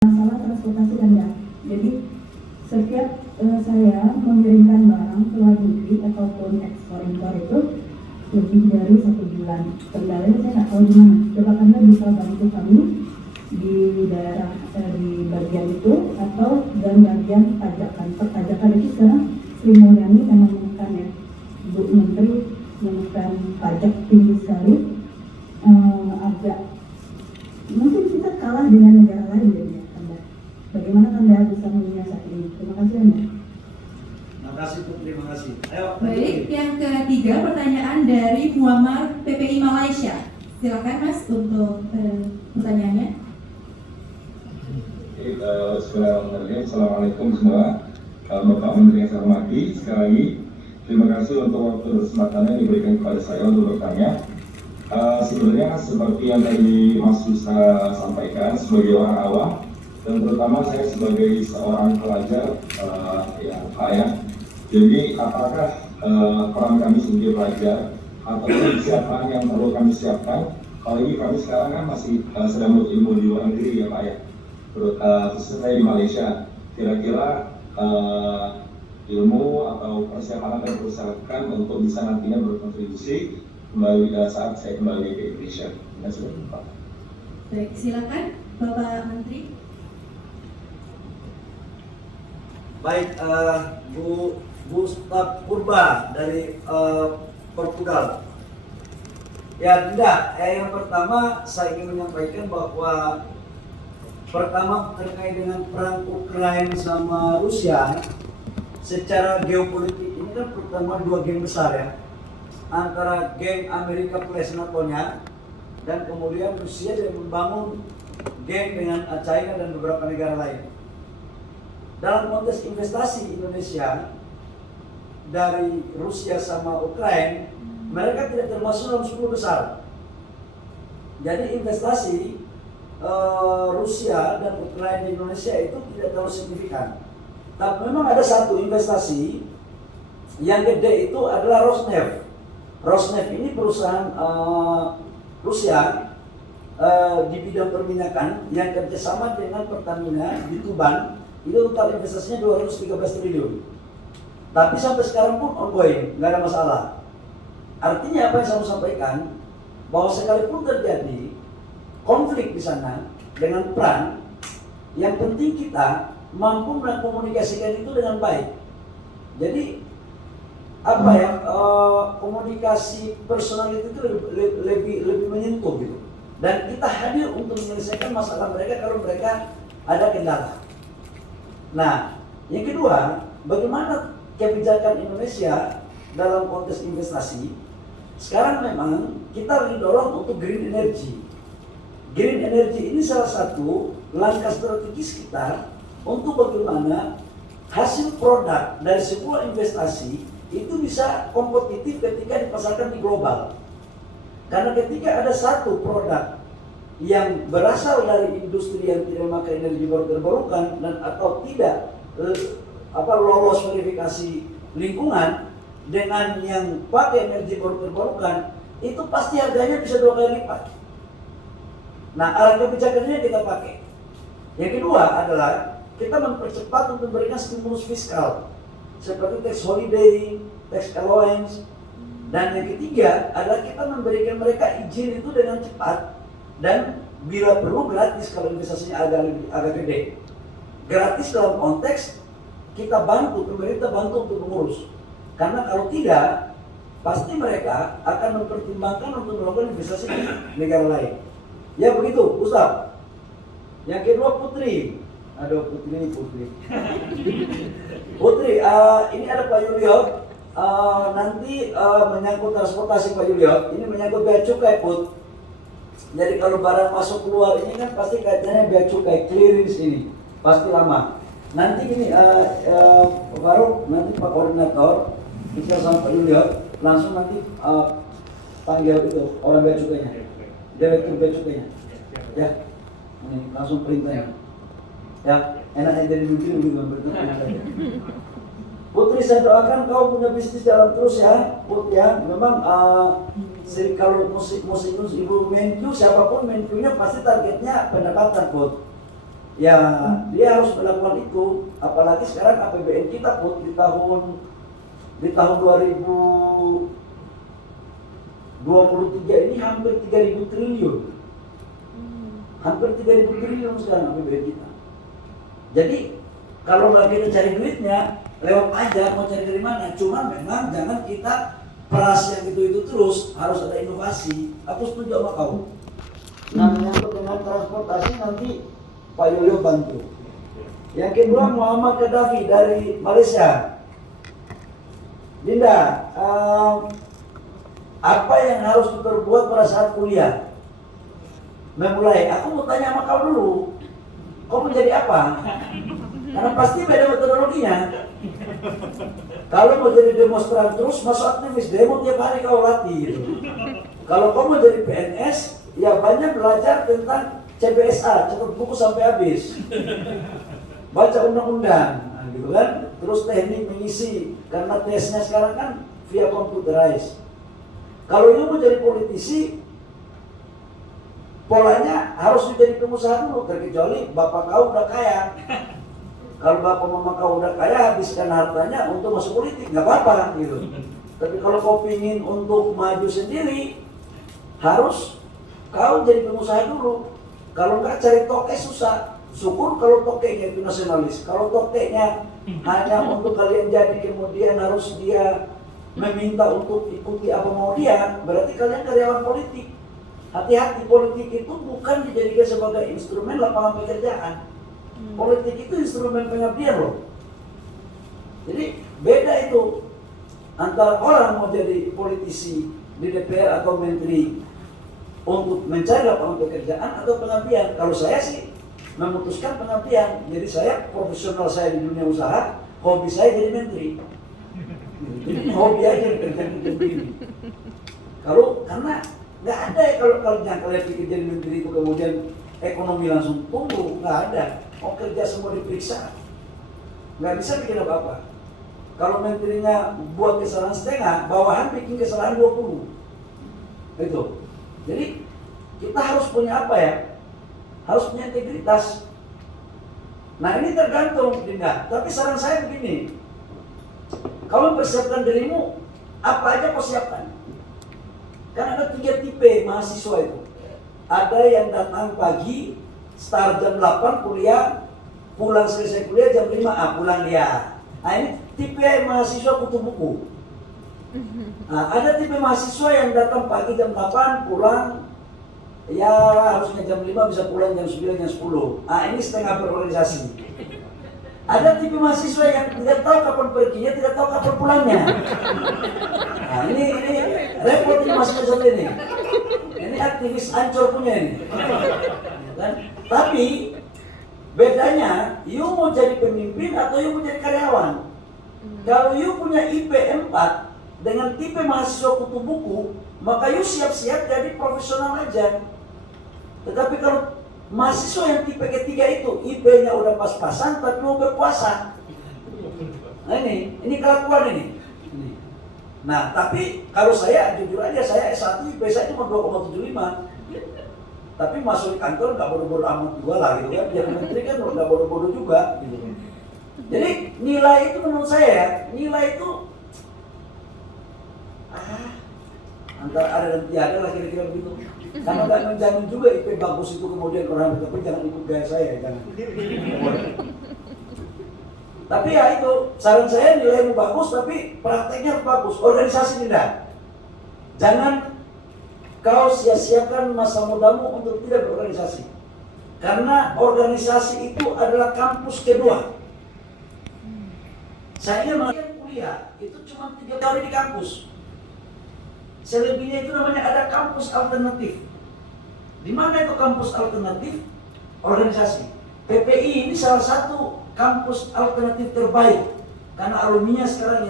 masalah transportasi rendah. Jadi setiap saya mengirimkan barang ke luar negeri ataupun ekspor impor itu lebih dari 1 bulan. Kendalanya saya nggak tahu gimana. Coba Anda bisa bantu kami di daerah di bagian itu atau dan bagian pajakan. Perpajakan itu sekarang Sri Mulyani yang menemukan ya, Bu Menteri menemukan pajak tinggi sekali. Agak mungkin kita kalah dengan negara lain ya. Bagaimana Anda bisa menyiasati ini? Terima kasih Anda. Terima kasih Bu, terima kasih. Ayo. Baik, yang ketiga pertanyaan dari Muammar PPI Malaysia. Silakan Mas untuk pertanyaannya. Bismillahirrahmanirrahim. Assalamualaikum semua. Bapak Menteri yang saya hormati, sekali lagi terima kasih untuk waktu dan kesempatan yang diberikan kepada saya untuk bertanya. Sebenarnya seperti yang tadi Mas Susa sampaikan, sebagai orang awam dan terutama saya sebagai seorang pelajar jadi apakah peran kami sebagai pelajar atau persiapan yang perlu kami siapkan? Kalau ini kami sekarang kan masih sedang berilmu di luar negeri ya Pak ya, khususnya saya di Malaysia. Kira-kira ilmu atau persiapan yang perlu siapkan untuk bisa nantinya berkontribusi kembali saat saya kembali ke Indonesia. Terima kasih Pak. Baik, silakan Bapak Menteri. Baik, Bu Staf Purba dari Portugal. Ya, tidak. Yang pertama saya ingin menyampaikan bahwa pertama terkait dengan perang Ukraina sama Rusia, secara geopolitik ini kan pertama dua geng besar ya, antara geng Amerika plus NATO-nya dan kemudian Rusia yang membangun geng dengan China dan beberapa negara lain. Dalam konteks investasi Indonesia dari Rusia sama Ukraina, mereka tidak termasuk dalam 10 besar. Jadi investasi Rusia dan Ukraina di Indonesia itu tidak terlalu signifikan. Tapi memang ada satu investasi yang gede itu adalah Rosneft. Rosneft ini perusahaan Rusia di bidang perminyakan yang kerjasama dengan Pertamina di Tuban. Itu total investasinya 213 triliun. Tapi sampai sekarang pun ongoing, nggak ada masalah. Artinya apa yang saya mau sampaikan, bahwa sekalipun terjadi konflik di sana dengan perang, yang penting kita mampu mengkomunikasikan itu dengan baik. Jadi apa ya, komunikasi personal itu lebih menyentuh gitu. Dan kita hadir untuk menyelesaikan masalah mereka kalau mereka ada kendala. Nah, yang kedua, bagaimana kebijakan Indonesia dalam konteks investasi? Sekarang memang kita didorong untuk green energy. Green energy ini salah satu langkah strategis kita untuk bagaimana hasil produk dari sebuah investasi itu bisa kompetitif ketika dipasarkan di global. Karena ketika ada satu produk yang berasal dari industri yang tidak memakai energi baru terbarukan dan atau tidak lolos verifikasi lingkungan dengan yang pakai energi baru terbarukan, itu pasti harganya bisa 2 kali lipat. Nah, alat kebijakannya kita pakai. Yang kedua adalah kita mempercepat untuk memberikan stimulus fiskal seperti tax holiday, tax allowance, dan yang ketiga adalah kita memberikan mereka izin itu dengan cepat. Dan bila perlu gratis kalau investasinya agak gede. Gratis dalam konteks kita bantu, pemerintah bantu untuk mengurus. Karena kalau tidak, pasti mereka akan mempertimbangkan untuk melakukan investasi di negara lain. Ya begitu, Ustaz. Yang kedua Putri. Aduh, Putri. Putri, ini ada Pak Yuliot. Nanti menyangkut transportasi Pak Yuliot. Ini menyangkut bea cukai, Put. Jadi kalau barang masuk keluar ini kan pasti kaitannya bea cukai, clearance ini pasti lama. Nanti gini, baru nanti Pak Koordinator bicara sama Pak Yuliot, langsung nanti panggil itu orang bea cukainya, direktur bea cukainya, ya, ini langsung perintahnya. Ya, enaknya jadi jujur gitu berarti. Putri, saya doakan kau punya bisnis jalan terus ya, Put ya. Memang kalau musik Ibu Menku, siapapun Menkunya pasti targetnya pendapatan, Put. Ya, dia harus melakukan itu. Apalagi sekarang APBN kita pun di tahun 2023 ini hampir 3.000 triliun. Hampir 3.000 triliun sekarang APBN kita. Jadi kalau nggak kita cari duitnya, lewat aja mau cari dari mana. Cuma memang jangan kita peras yang itu terus, harus ada inovasi. Aku setuju sama kau. Nah, menyangkut dengan transportasi nanti Pak Yoyo bantu. Yang kedua Muhammad Gaddafi dari Malaysia. Dinda, apa yang harus diperbuat pada saat kuliah? Memulai, aku mau tanya sama kau dulu. Kau menjadi apa? Karena pasti beda metodologinya. Kalau mau jadi demonstran terus, masuk aktivis, demo tiap hari kau latih gitu. Kalau kau mau jadi PNS, ya banyak belajar tentang CBSA, catat buku sampai habis. Baca undang-undang, nah, gitu kan. Terus teknik mengisi, karena tesnya sekarang kan via computerized. Kalau ini mau jadi politisi, polanya harus menjadi pengusaha dulu, terkecuali bapak kau udah kaya. Kalau bapak mama kau udah kaya, habiskan hartanya untuk masuk politik, nggak apa-apa gitu. Tapi kalau kau pingin untuk maju sendiri, harus kau jadi pengusaha dulu. Kalau nggak cari toke susah. Syukur kalau tokenya itu nasionalis. Kalau tokenya hanya untuk kalian jadi, kemudian harus dia meminta untuk ikuti apa mau dia, berarti kalian karyawan politik. Hati-hati, politik itu bukan dijadikan sebagai instrumen lapangan pekerjaan. Politik itu instrumen pengabdian loh. Jadi beda itu antara orang mau jadi politisi di DPR atau menteri untuk mencari lapangan pekerjaan atau pengabdian. Kalau saya sih memutuskan pengabdian. Jadi saya profesional saya di dunia usaha, hobi saya jadi menteri. Jadi hobi aja kerja-kerja. Kalau karena nggak ada ya kalau kalian pikir jadi menteri itu kemudian ekonomi langsung tumbuh, nggak ada. Mau kerja semua diperiksa, nggak bisa bikin apa-apa. Kalau menterinya buat kesalahan setengah, bawahan bikin kesalahan 20. Itu. Jadi kita harus punya apa ya? Harus punya integritas. Nah ini tergantung, Dinda. Tapi saran saya begini, kamu persiapkan dirimu, apa aja kau siapkan. Kan ada 3 tipe mahasiswa itu. Ada yang datang pagi, start jam 8 kuliah, pulang selesai kuliah jam 5, pulang dia. Nah ini tipe mahasiswa kutu buku. Nah, ada tipe mahasiswa yang datang pagi jam 8, pulang ya harusnya jam 5 bisa pulang jam 9, jam 10. Nah ini setengah berorganisasi. Ada tipe mahasiswa yang tidak tahu kapan perginya, tidak tahu kapan pulangnya. Nah ini repot ini mahasiswa ini. Ini aktivis ancur punya ini. Kan? Tapi bedanya, you mau jadi pemimpin atau you mau jadi karyawan. Kalau you punya IP 4 dengan tipe mahasiswa kutu buku, maka you siap-siap jadi profesional aja. Tetapi kalau mahasiswa yang tipe ketiga itu IP-nya udah pas-pasan tapi mau berkuasa. Nah ini kelakuan ini. Nah tapi kalau saya jujur aja, saya S1 IP saya cuma 2,75. Tapi masuk kantor nggak bodoh-bodoh amat juga lah gitu kan. Jadi menteri kan nggak bodoh-bodoh juga gitu. Jadi nilai itu menurut saya ya, nilai itu antara ada dan tiada lah kira-kira begitu. Karena nggak menjamin juga IP bagus itu kemudian orang tapi jangan ikut gaya saya, jangan. Tapi ya itu, saran saya nilaimu bagus tapi prakteknya harus bagus. Organisasi tidak. Jangan kau sia-siakan masa mudamu untuk tidak berorganisasi. Karena organisasi itu adalah kampus kedua. Saya melihat kuliah itu cuma 3 tahun di kampus. Selebihnya itu namanya ada kampus alternatif. Di mana itu kampus alternatif? Organisasi. PPI ini salah satu kampus alternatif terbaik karena alumninya sekarang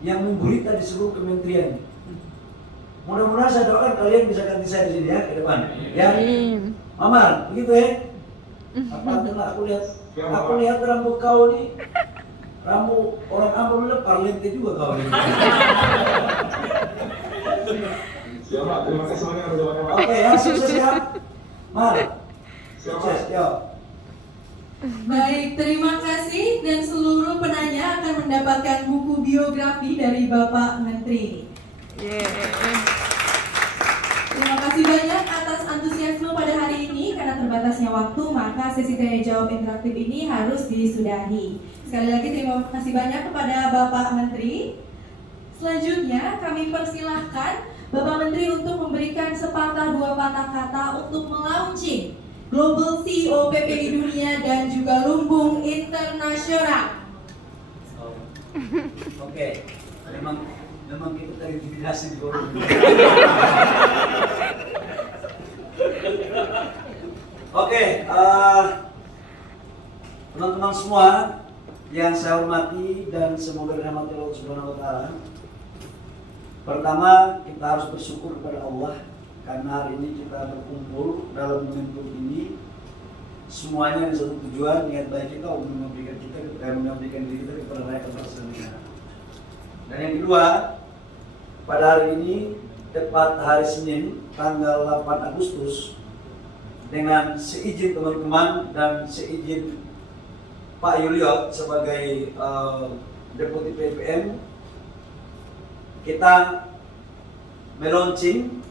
yang menggurita di seluruh kementerian. Mudah-mudahan saya doakan kalian bisa ganti saya di sini ya ke depan. Ya, Mamar, begitu ya. Aku lihat rambut kau nih. Rambut orang Ambon bilang parlente juga kau ini. Siap Pak, terima kasih banyak. Oke, ya sukses ya. Mar, Sukses, yo. Baik, terima kasih dan seluruh penanya akan mendapatkan buku biografi dari Bapak Menteri. Terima kasih banyak atas antusiasme pada hari ini. Karena terbatasnya waktu, maka sesi tanya jawab interaktif ini harus disudahi. Sekali lagi terima kasih banyak kepada Bapak Menteri. Selanjutnya kami persilahkan Bapak Menteri untuk memberikan sepatah dua patah kata untuk melaunching Global CEO PPI Dunia dan juga Lumbung Internasional. Oke, memang kita terintimidasi di forum. Oke, teman-teman semua yang saya hormati dan semoga dirahmati Allah Subhanahu wa Ta'ala. Pertama, kita harus bersyukur kepada Allah karena hari ini kita berkumpul dalam momentum ini, semuanya ada satu tujuan, niat baik kita untuk mengabdikan diri kita kepada rakyat bangsa dan negara. Dan yang kedua, pada hari ini tepat hari Senin tanggal 8 Agustus, dengan seizin teman-teman dan seizin Pak Yuliot sebagai Deputi PPM, kita melaunching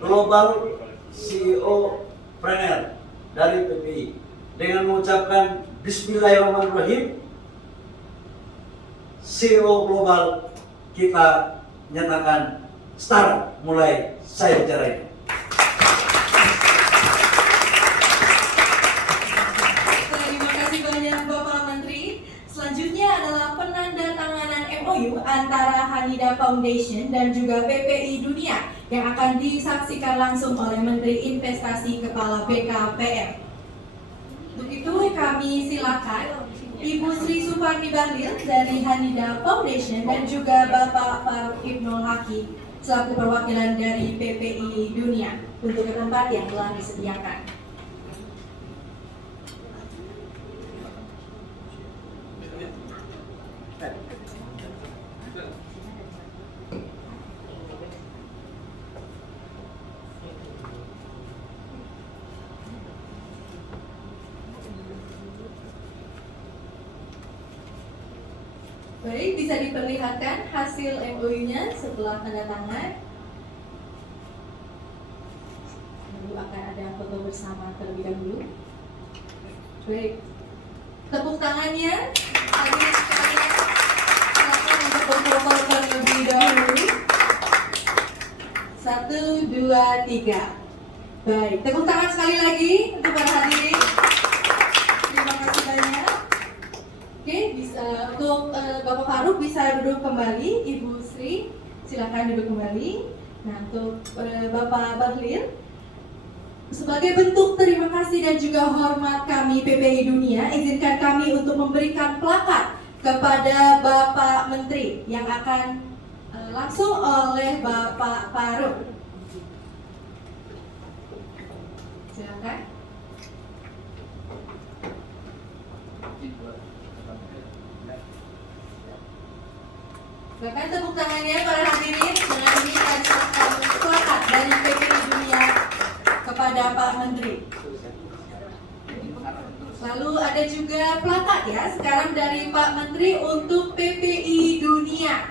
Global CEO Trainer dari PPI dengan mengucapkan Bismillahirrahmanirrahim. CEO Global kita nyatakan start, mulai saya bicara ini. Terima kasih banyak Bapak Menteri. Selanjutnya adalah penandatanganan MOU antara Hanida Foundation dan juga PPI Dunia yang akan disaksikan langsung oleh Menteri Investasi Kepala BKPM. Untuk itu kami silakan Ibu Sri Suparni Bahlil dari Hanida Foundation dan juga Bapak Farouk Ibnul Hakim selaku perwakilan dari PPI Dunia untuk ke tempat yang telah disediakan. Baik, bisa diperlihatkan hasil MOU-nya setelah tanda tangan. Lalu akan ada foto bersama terlebih dahulu. Baik, tepuk tangannya. Hadirin sekalian, silakan untuk berfoto terlebih dahulu. 1, 2, 3. Baik, tepuk tangan sekali lagi untuk para hadirin. Terima kasih banyak. Oke, bisa untuk Bapak Farouk bisa duduk kembali, Ibu Sri silakan duduk kembali. Nah, untuk Bapak Bahlil, sebagai bentuk terima kasih dan juga hormat kami PPI Dunia, izinkan kami untuk memberikan plakat kepada Bapak Menteri yang akan langsung oleh Bapak Farouk. Silakan. Bahkan tepuk tangannya para hadirin. Dengan ini saya serahkan plakat dari PPI Dunia kepada Pak Menteri. Lalu ada juga plakat ya sekarang dari Pak Menteri untuk PPI Dunia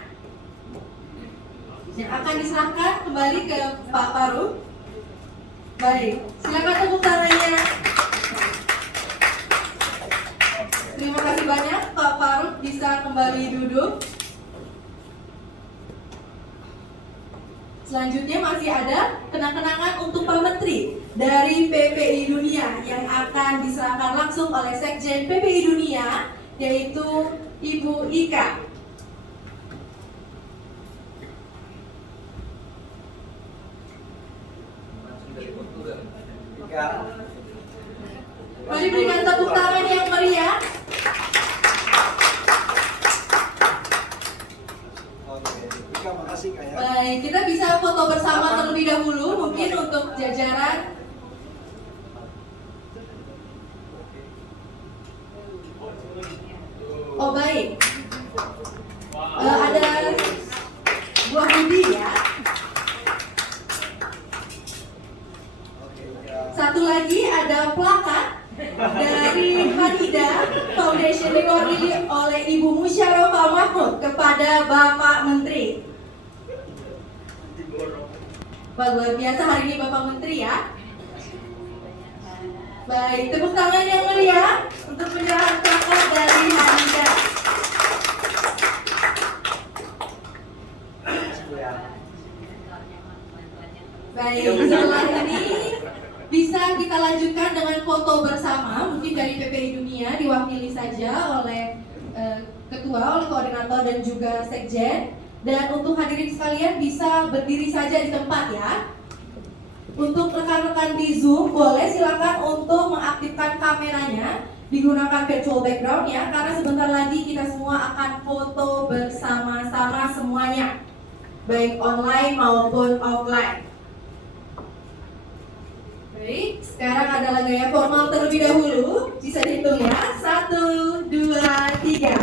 yang akan diserahkan kembali ke Pak Farouk. Baik, silakan tepuk tangannya. Terima kasih banyak Pak Farouk, bisa kembali duduk. Selanjutnya masih ada kenang-kenangan untuk Pak Menteri dari PPI Dunia yang akan diserahkan langsung oleh Sekjen PPI Dunia, yaitu Ibu Ika. Mari berikan tepuk tangan yang meriah. Baik, kita bisa foto bersama terlebih dahulu, mungkin untuk jajaran. Oh baik, ada buah budi ya. Satu lagi ada plakat dari Hanida Foundation diwakili oleh Ibu Musyarofa Mahmud kepada Bapak Menteri. Wah, luar biasa hari ini Bapak Menteri ya. Baik, tepuk tangan yang meriah untuk penyerahan plakat dari Hanida. Baik, setelah ini bisa kita lanjutkan dengan foto bersama. Mungkin dari PPI Dunia diwakili saja oleh ketua, oleh koordinator dan juga sekjen. Dan untuk hadirin sekalian bisa berdiri saja di tempat ya. Untuk rekan-rekan di Zoom boleh silakan untuk mengaktifkan kameranya, digunakan virtual background ya, karena sebentar lagi kita semua akan foto bersama-sama semuanya, baik online maupun offline. Baik, sekarang adalah gaya formal terlebih dahulu. Bisa dihitung ya. 1, 2, 3.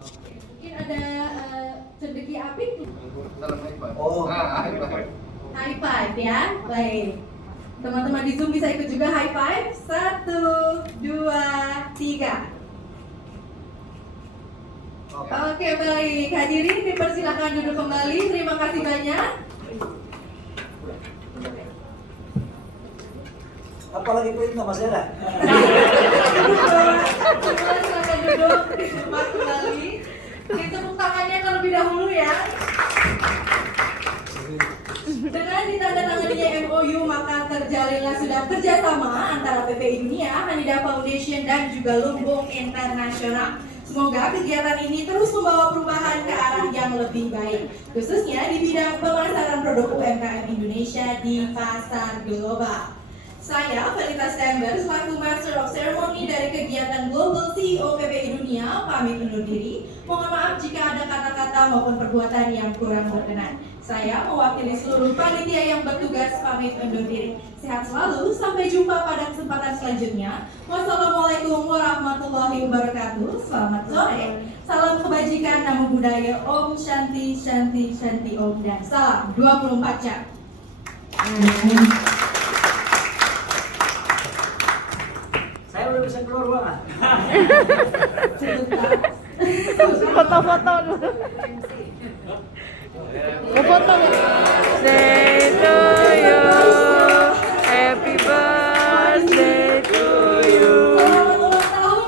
Oke, mungkin ada cendeki apik. Oh, High five ya. Baik. Teman-teman di Zoom bisa ikut juga high five. 1, 2, 3. Oke, baik. Hadirin dipersilakan duduk kembali. Terima kasih banyak. apalagi perintah masih ada? Silakan duduk di tempat kembali. Ditepuk tangannya terlebih dahulu ya. Dengan ditandatanganinya MOU maka terjalinlah sudah kerjasama antara PPI Dunia, Hanida Foundation dan juga Lumbung Internasional. Semoga kegiatan ini terus membawa perubahan ke arah yang lebih baik, khususnya di bidang pemasaran produk UMKM Indonesia di pasar global. Saya, Felita Stember, selaku Master of Ceremony dari kegiatan Global CEO PPI Dunia, pamit undur diri. Mohon maaf jika ada kata-kata maupun perbuatan yang kurang berkenan. Saya mewakili seluruh panitia yang bertugas pamit undur diri. Sehat selalu, sampai jumpa pada kesempatan selanjutnya. Wassalamualaikum warahmatullahi wabarakatuh. Selamat sore. Salam kebajikan, namo buddhaya, Om Shanti Shanti Shanti Om, dan salam 24 jam. Saya udah bisa keluar ruangan. Foto-foto dulu. Foto. Birthday to you. Happy birthday to you.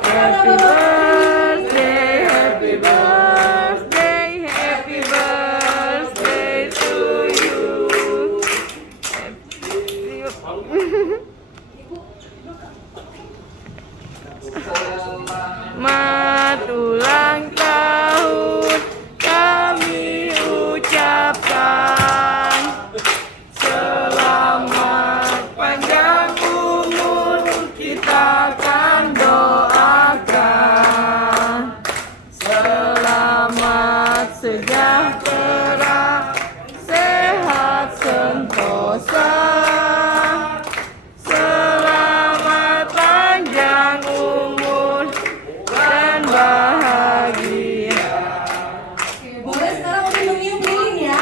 Happy birthday, happy birthday, happy birthday to you. Selamat ulang tahun kami ucapkan. Selamat panjang umur kita akan doakan. Selamat sejahtera, sehat sentosa. Selamat panjang umur dan bahagia. Oke, boleh sekarang untuk meniup lilin ya.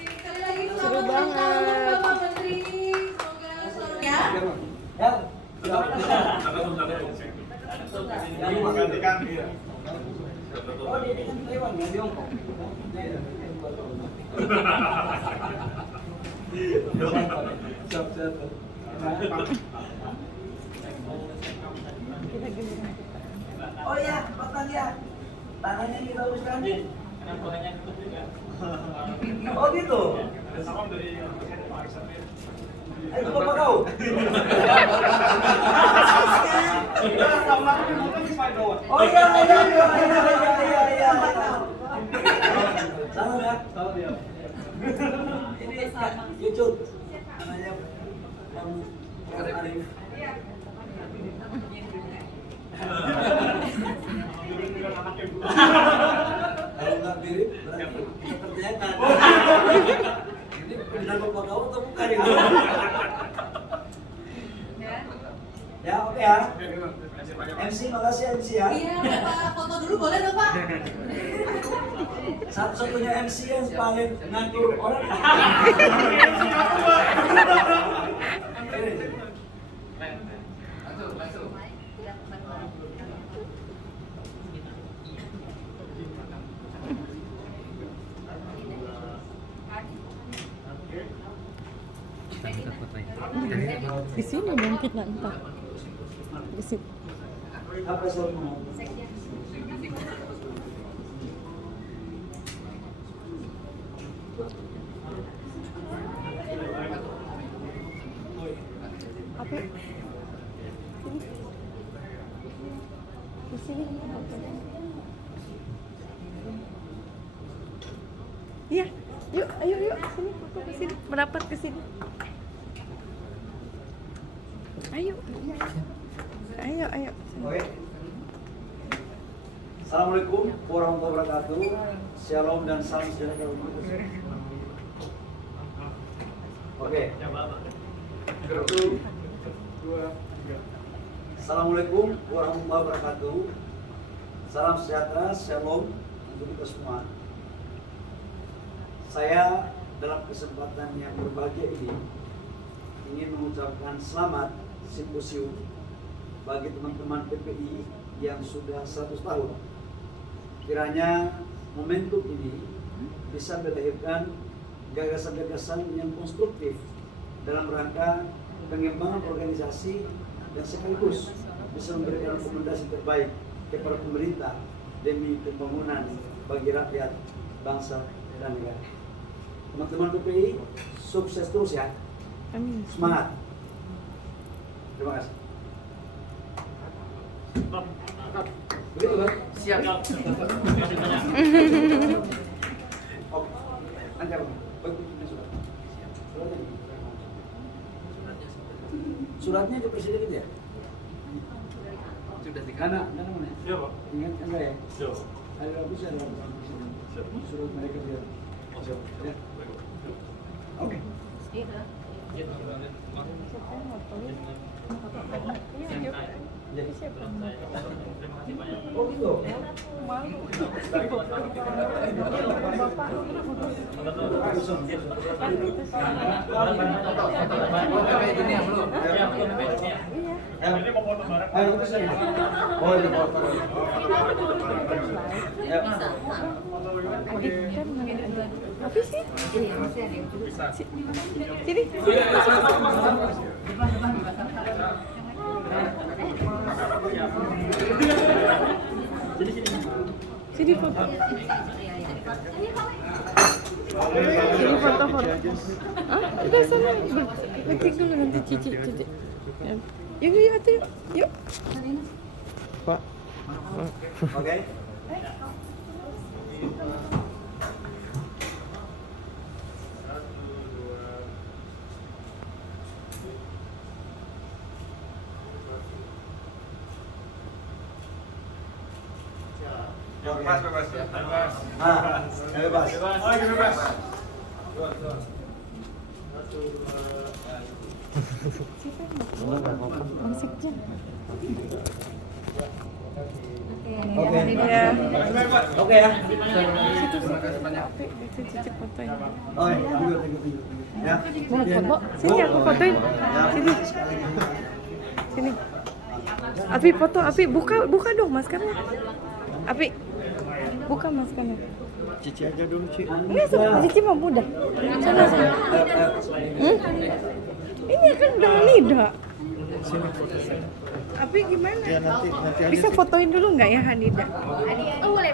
Sekali lagi selamat ulang tahun Bapak Menteri. Semoga selalu ya. Ya. Oh, ini kan Taiwan, nggak Tiongkok. Oh iya, Pak ya. Tangannya kita uruskan. Oh gitu. Itu bapak kau. Oh iya. Salam ya. Salam ya. Ini YouTube. Namanya Arif. Kalau nggak mirip, berarti kita kerjakan. Ini benar bapak kau atau bukan itu? Ya, oke ya. MC, makasih MC ya. Iya, Bapak foto dulu boleh Bapak? Satu-satunya MC yang paling ngatur orang. Di sini mungkin entah. Di situ. Apa soalnya? Apa? Di sini. Iya, yuk, ayo sini, foto ke sini, merapat ke sini. Ayo. Oke. Assalamualaikum warahmatullahi wabarakatuh. Shalom dan salam sejahtera untuk kita. Oke. 1, 2, 3. Assalamualaikum warahmatullahi wabarakatuh. Salam sejahtera, shalom untuk kita semua. Saya dalam kesempatan yang berbahagia ini ingin mengucapkan selamat simposium bagi teman-teman PPI yang sudah 100 tahun. Kiranya momentum ini bisa melahirkan gagasan-gagasan yang konstruktif dalam rangka pengembangan organisasi dan sekaligus bisa memberikan rekomendasi terbaik kepada pemerintah demi pembangunan bagi rakyat, bangsa, dan negara. Teman-teman PPI, sukses terus ya. Amin. Semangat. Terima kasih. Begitu kan? Siap. Oke. Nanti apa? Suratnya ke presiden itu ya? Sudah di Mana mana? Iya, Pak. Ingat enggak ya? Siap. Ada bisa ada presiden. Surat mereka biar. Ya. Oke. Oh gitu. Ini mau foto bareng. Ayo ke sini. Oh, ini foto. Ya. Apa sih? Sini. Sini foto. Sini foto. Ah, udah sana. Ngecek dulu nanti Cici. Yuk, yuk. Pak. Oke. Bebas. Ah, bebas. Oh, bebas. Bang Sekjen. Oke. Ya. Oke ya. Situ Cici fotoin. Oh, tunggu. Ya. Mau foto? Sini aku fotoin. Sini. Sini. Api foto, Api buka dong maskernya. Api buka maskernya. Cici aja dulu, Ci. Ini Cici mau mudah. Sana. Ini kan udah lidah. Api gimana? Ya nanti aja. Bisa fotoin dulu nggak ya Hanida? Oh, boleh.